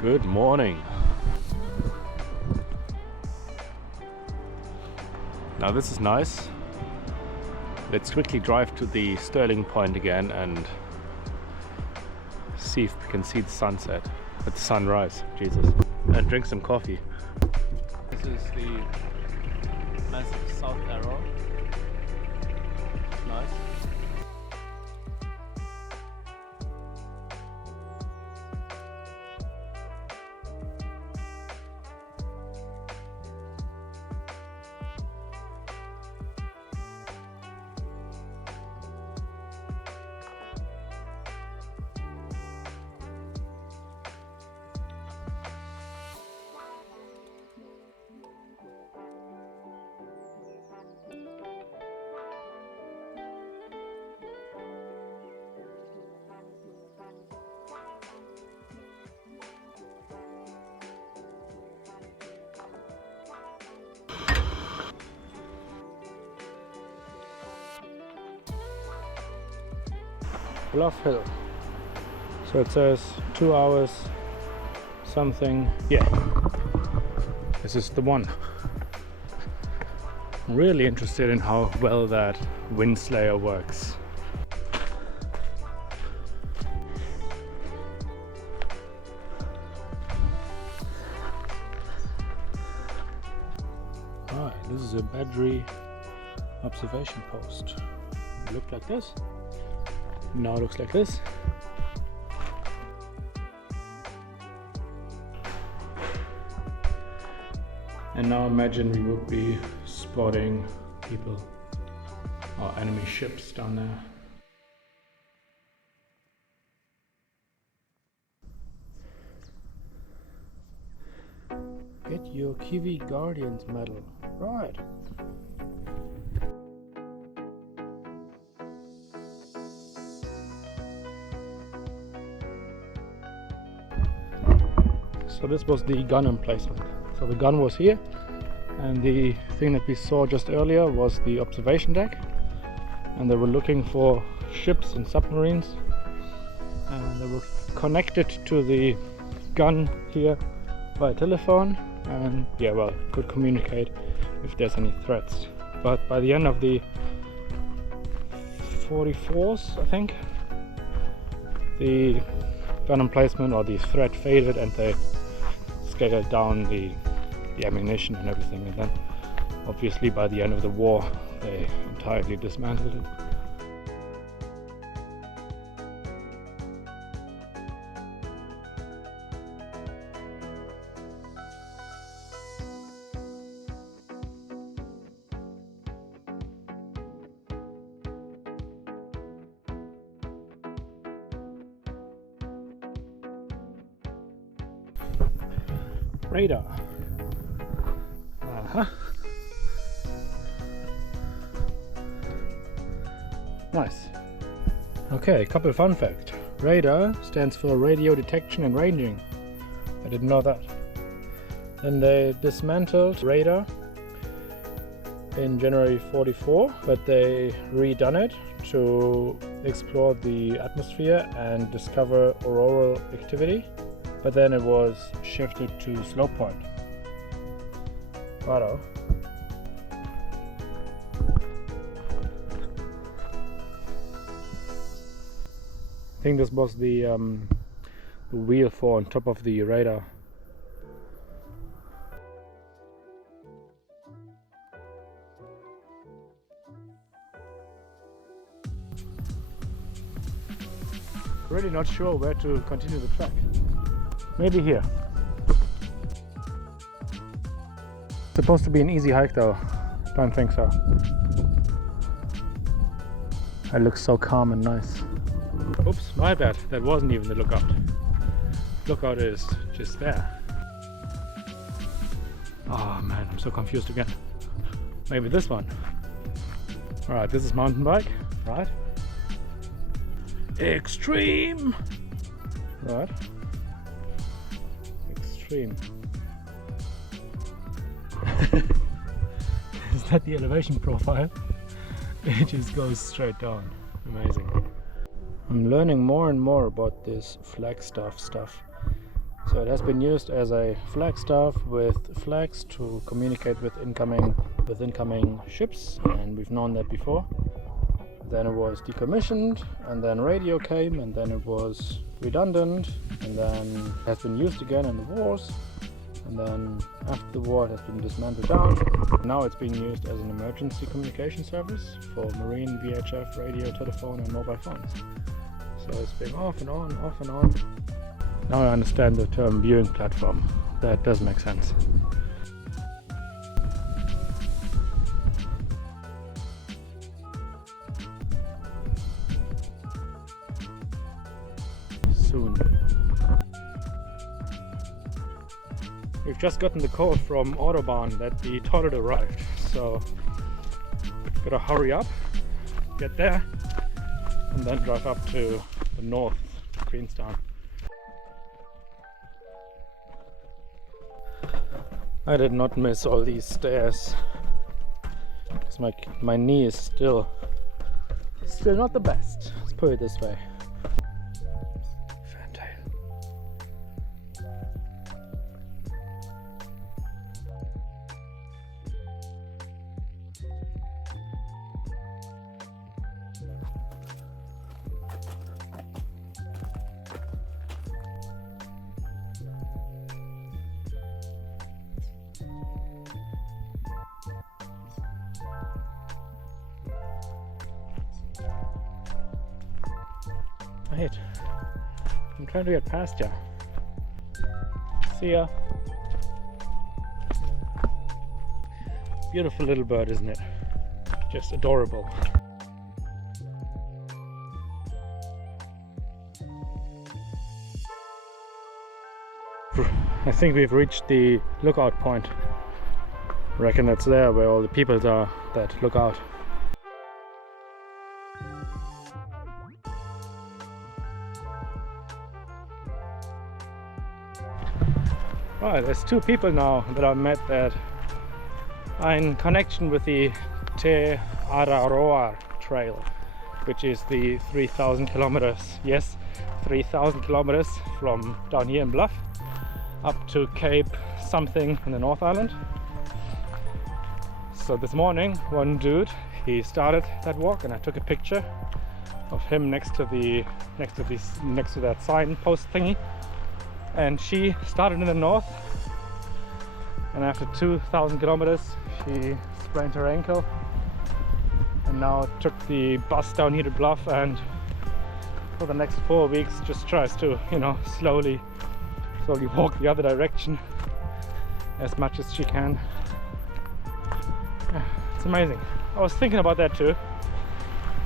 Good morning. Now this is nice. Let's quickly drive to the Sterling Point again and see if we can see the sunset at the sunrise, Jesus, and drink some coffee. This is the massive south arrow. It's nice. Bluff Hill. So it says 2 hours something. Yeah, this is the one. I'm really interested in how well that wind slayer works. Alright, this is a battery observation post. It looked like this. Now it looks like this. And now imagine we would be spotting people or enemy ships down there. Get your Kiwi Guardians medal. Right. So this was the gun emplacement. So the gun was here, and the thing that we saw just earlier was the observation deck, and they were looking for ships and submarines, and they were connected to the gun here by telephone, and yeah, well, could communicate if there's any threats. But by the end of the 44s, I think, the gun emplacement or the threat faded, and they scaled down the ammunition and everything, and then obviously by the end of the war they entirely dismantled it. Radar. Nice. Okay, couple fun fact. Radar stands for radio detection and ranging. I didn't know that. Then they dismantled radar in January 44, but they redone it to explore the atmosphere and discover auroral activity. But then it was shifted to slope point. Righto. I think this was the wheel for on top of the radar. Really not sure where to continue the track. Maybe here. Supposed to be an easy hike though. Don't think so. It looks so calm and nice. Oops, my bad. That wasn't even the lookout. Lookout is just there. Oh man, I'm so confused again. Maybe this one. Alright, this is mountain bike, right? Extreme! Right. Extreme. Is that the elevation profile? It just goes straight down. Amazing. I'm learning more and more about this Flagstaff stuff. So it has been used as a flagstaff with flags to communicate with incoming ships, and we've known that before. Then it was decommissioned, and then radio came, and then it was redundant, and then it has been used again in the wars, and then after the war it has been dismantled down. Now it's being used as an emergency communication service for marine, VHF, radio, telephone and mobile phones. So it's been off and on, off and on. Now I understand the term viewing platform. That does make sense. Soon. We've just gotten the call from Autobahn that the toilet arrived, so gotta hurry up, get there, and then drive up to the north, to Queenstown. I did not miss all these stairs, because my knee is still not the best, let's put it this way. Fantail. Wait, I'm trying to get past you. See ya. Beautiful little bird, isn't it? Just adorable. I think we've reached the lookout point. I reckon that's there where all the people are that look out. Right, there's two people now that I've met that are in connection with the Te Araroa trail, which is the 3,000 kilometers, yes, 3,000 kilometers from down here in Bluff up to Cape something in the North Island. So this morning, one dude, he started that walk, and I took a picture of him next to that signpost thingy. And she started in the north, and after 2,000 kilometers she sprained her ankle, and now took the bus down here to Bluff, and for the next 4 weeks just tries to, you know, slowly walk the other direction as much as she can. Yeah, it's amazing. I was thinking about that too,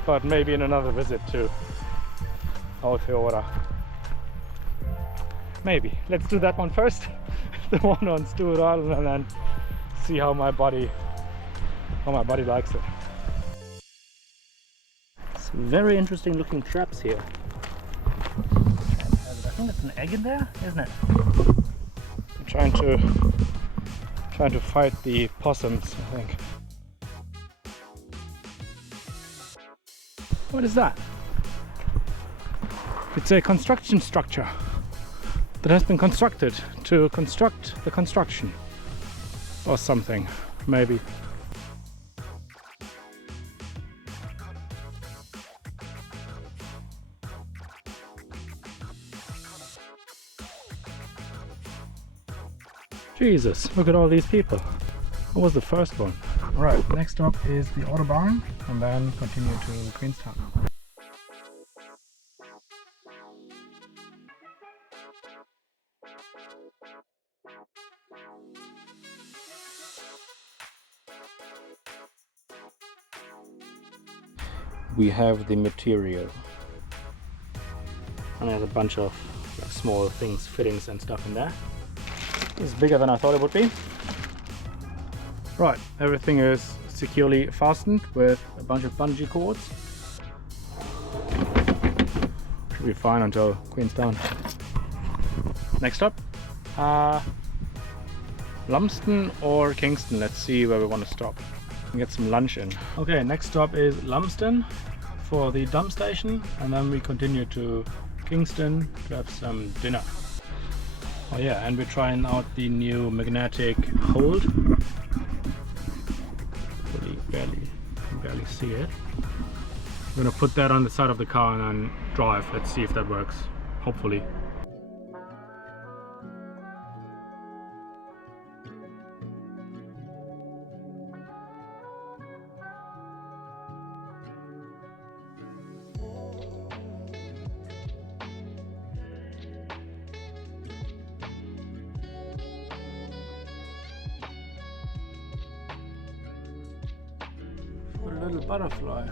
but maybe in another visit to Aotearoa. Maybe. Let's do that one first, the one on Stewart Island, and then see how my body likes it. Some very interesting looking traps here. I think that's an egg in there, isn't it? I'm trying to fight the possums, I think. What is that? It's a construction structure that has been constructed to construct the construction or something, maybe. Jesus, look at all these people. What was the first one? Right, next stop is the Autobahn, and then continue to Queenstown. We have the material, and there's a bunch of small things, fittings and stuff in there. It's bigger than I thought it would be. Right, everything is securely fastened with a bunch of bungee cords. Should be fine until Queenstown. Next up, Lumsden or Kingston. Let's see where we want to stop and get some lunch in. Okay, next stop is Lumsden for the dump station, and then we continue to Kingston to have some dinner. Oh yeah, and we're trying out the new magnetic hold. You can barely see it. I'm gonna put that on the side of the car and then drive. Let's see if that works. Hopefully. A little butterfly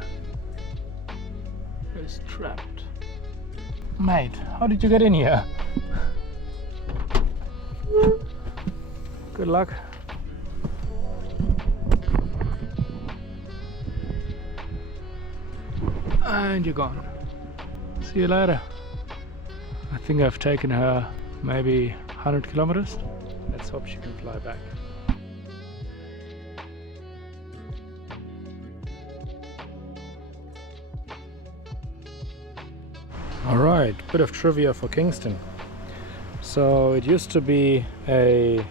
is trapped. Mate, how did you get in here? Good luck. And you're gone. See you later. I think I've taken her maybe 100 kilometers. Let's hope she can fly back. Alright, bit of trivia for Kingston. So it used to be a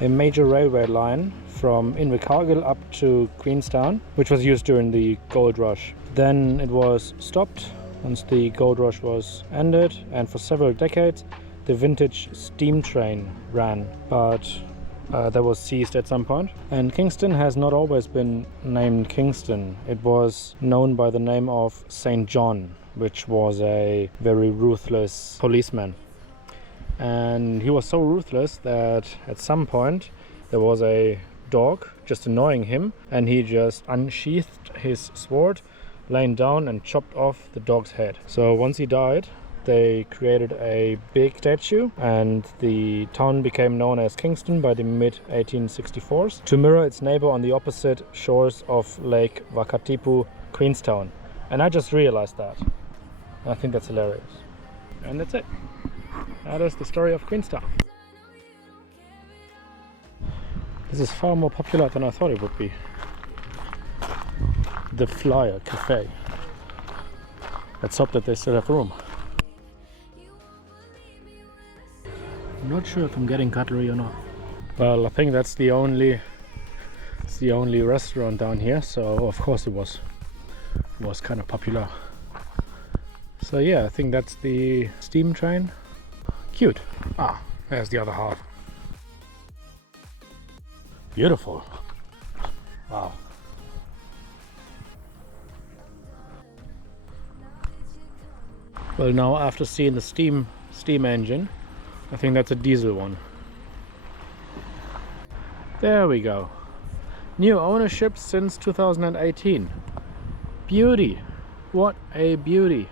major railway line from Invercargill up to Queenstown, which was used during the gold rush. Then it was stopped once the gold rush was ended, and for several decades the vintage steam train ran, but that was seized at some point. And Kingston has not always been named Kingston. It was known by the name of St. John, which was a very ruthless policeman. And he was so ruthless that at some point there was a dog just annoying him, and he just unsheathed his sword, laying down and chopped off the dog's head. So once he died, they created a big statue, and the town became known as Kingston by the mid-1864s to mirror its neighbor on the opposite shores of Lake Wakatipu, Queenstown. And I just realized that. I think that's hilarious. And that's it. That is the story of Queenstown. This is far more popular than I thought it would be. The Flyer Cafe. Let's hope that they still have room. I'm not sure if I'm getting cutlery or not. Well, I think that's the only restaurant down here, so of course it was kind of popular. So yeah, I think that's the steam train. Cute. Ah, there's the other half. Beautiful. Wow. Well, now after seeing the steam engine, I think that's a diesel one. There we go. New ownership since 2018. Beauty. What a beauty.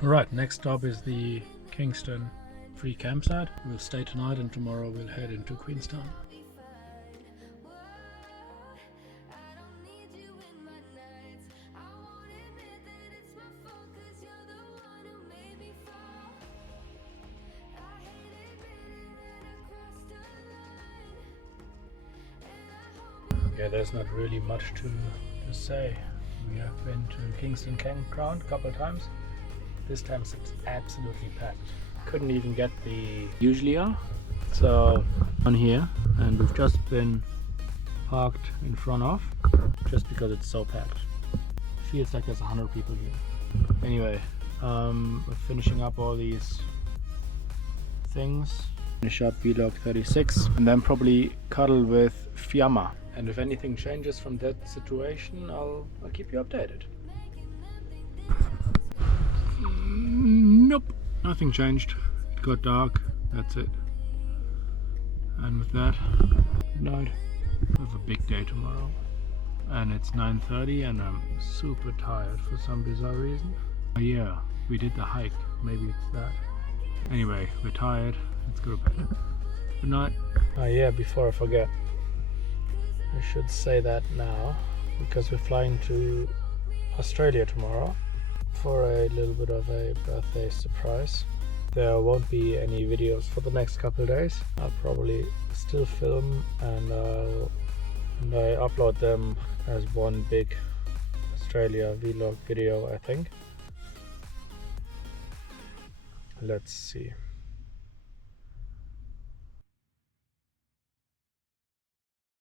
Right, next stop is the Kingston free campsite. We'll stay tonight and tomorrow we'll head into Queenstown. Yeah, there's not really much to say. We have been to Kingston Campground a couple of times. This time it's absolutely packed. Couldn't even get the usually are. So on here, and we've just been parked in front of just because it's so packed. Feels like there's 100 people here. Anyway, we're finishing up all these things. Finish up vlog 36 and then probably cuddle with Fiamma. And if anything changes from that situation, I'll keep you updated. Nope, nothing changed. It got dark, that's it. And with that, good night. I have a big day tomorrow. And it's 9:30 and I'm super tired for some bizarre reason. Yeah, we did the hike, maybe it's that. Anyway, we're tired, let's go to bed. Good night. Yeah, before I forget, I should say that now, because we're flying to Australia tomorrow for a little bit of a birthday surprise. There won't be any videos for the next couple of days. I'll probably still film and I upload them as one big Australia vlog video, I think. Let's see.